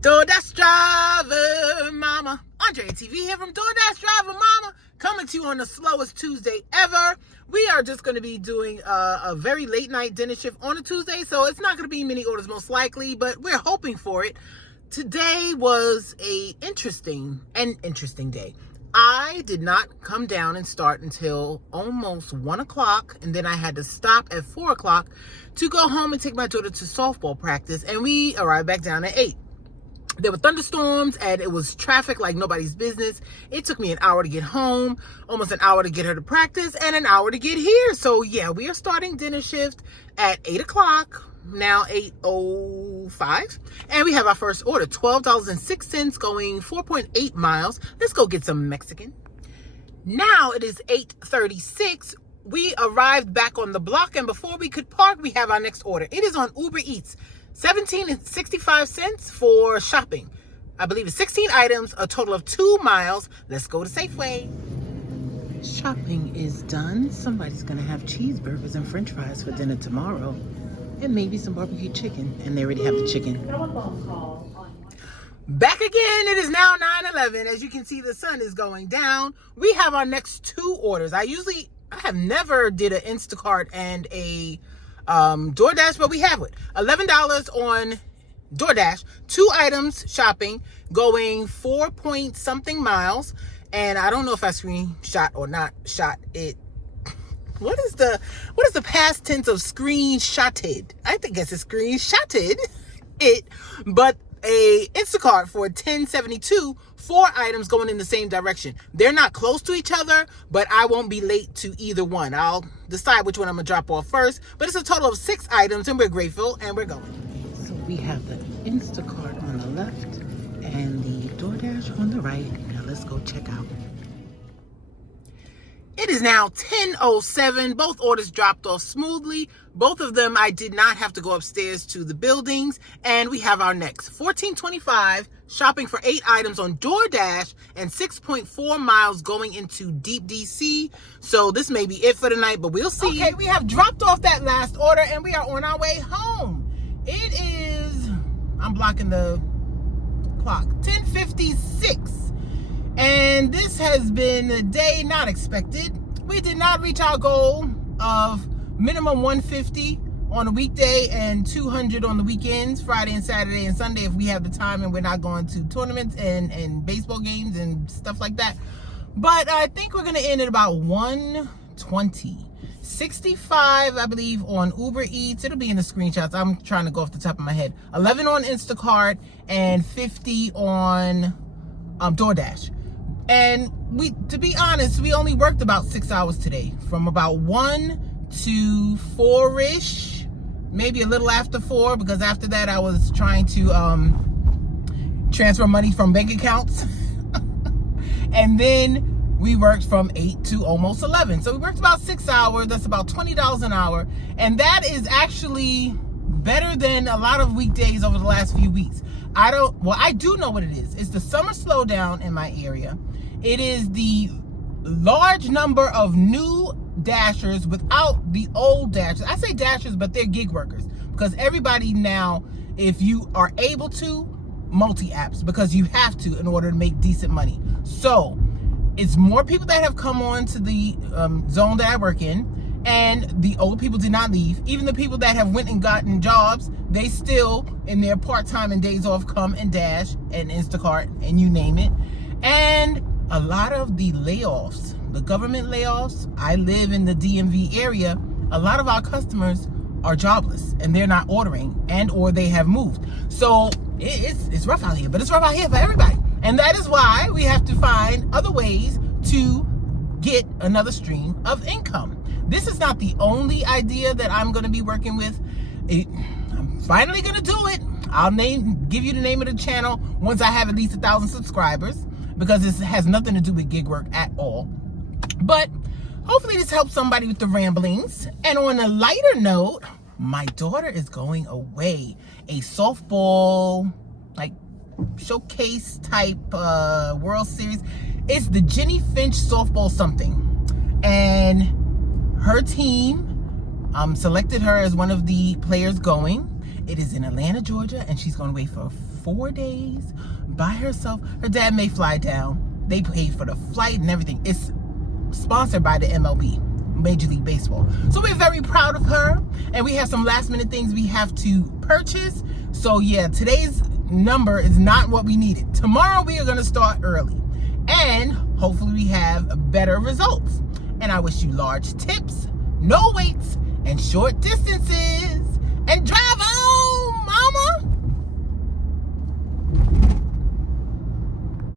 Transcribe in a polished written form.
DoorDash Driver Mama. Andre TV here from DoorDash Driver Mama, coming to you on the slowest Tuesday ever. We are just going to be doing a very late night dinner shift on a Tuesday, so it's not going to be many orders most likely, but we're hoping for it. Today was an interesting day. I did not come down and start until almost 1 o'clock, and then I had to stop at 4 o'clock to go home and take my daughter to softball practice, and we arrived back down at 8. There were thunderstorms and it was traffic like nobody's business. It took me an hour to get home, almost an hour to get her to practice, and an hour to get here. So yeah, we are starting dinner shift at 8 o'clock, now 8:05. And we have our first order, $12.06, going 4.8 miles. Let's go get some Mexican. Now it is 8:36. We arrived back on the block, and before we could park, we have our next order. It is on Ubereats. $17.65 for shopping. I believe it's 16 items, a total of 2 miles. Let's go to Safeway. Shopping is done. Somebody's gonna have cheeseburgers and french fries for dinner tomorrow. And maybe some barbecue chicken. And they already have the chicken. Back again. It is now 9:11. As you can see, the sun is going down. We have our next 2 orders. I have never did an Instacart and a DoorDash, but we have it. $11 on DoorDash, 2 items shopping, going 4 point something miles. And I don't know if I screenshot or not shot it. What is the past tense of screenshotted? I think it's a screenshotted it, but a Instacart for $10.72, 4 items going in the same direction. They're not close to each other, but I won't be late to either one. I'll decide which one I'm gonna drop off first, but it's a total of 6 items, and we're grateful, and we're going. So we have the Instacart on the left and the DoorDash on the right. Now let's go check out. It is now 10:07. Both orders dropped off smoothly. Both of them, I did not have to go upstairs to the buildings. And we have our next $14.25 shopping for 8 items on DoorDash and 6.4 miles going into deep DC. So this may be it for the night, but we'll see. Okay, we have dropped off that last order and we are on our way home. It is, I'm blocking the clock, 10:56. And this has been a day not expected. We did not reach our goal of minimum 150 on a weekday and 200 on the weekends, Friday and Saturday and Sunday if we have the time and we're not going to tournaments and baseball games and stuff like that. But I think we're going to end at about 120. 65, I believe, on Uber Eats. It'll be in the screenshots. I'm trying to go off the top of my head. 11 on Instacart and 50 on DoorDash. And to be honest, we only worked about 6 hours today, from about 1 to 4-ish, maybe a little after 4, because after that I was trying to transfer money from bank accounts. And then we worked from 8 to almost 11. So we worked about 6 hours. That's about $20 an hour. And that is actually better than a lot of weekdays over the last few weeks. I do know what it is. It's the summer slowdown in my area. It is the large number of new dashers without the old dashers. I say dashers, but they're gig workers, because everybody now, if you are able to, multi-apps, because you have to in order to make decent money. So it's more people that have come on to the zone that I work in, and the old people did not leave. Even the people that have went and gotten jobs, they still, in their part-time and days off, come and dash and Instacart and you name it. And a lot of the layoffs, the government layoffs, I live in the DMV area, a lot of our customers are jobless and they're not ordering, and or they have moved. So it's rough out here, but it's rough out here for everybody. And that is why we have to find other ways to get another stream of income. This is not the only idea that I'm going to be working with. I'm finally going to do it. I'll give you the name of the channel once I have at least 1,000 subscribers, because this has nothing to do with gig work at all. But hopefully this helps somebody with the ramblings. And on a lighter note, my daughter is going away. A softball, like, showcase type World Series. It's the Jenny Finch softball something. And her team selected her as one of the players going. It is in Atlanta, Georgia, and she's going to wait for 4 days by herself. Her dad may fly down. They paid for the flight and everything. It's sponsored by the MLB, Major League Baseball. So we're very proud of her, and we have some last minute things we have to purchase. So yeah, today's number is not what we needed. Tomorrow we are going to start early, and hopefully we have better results. And I wish you large tips, no waits, and short distances. And drive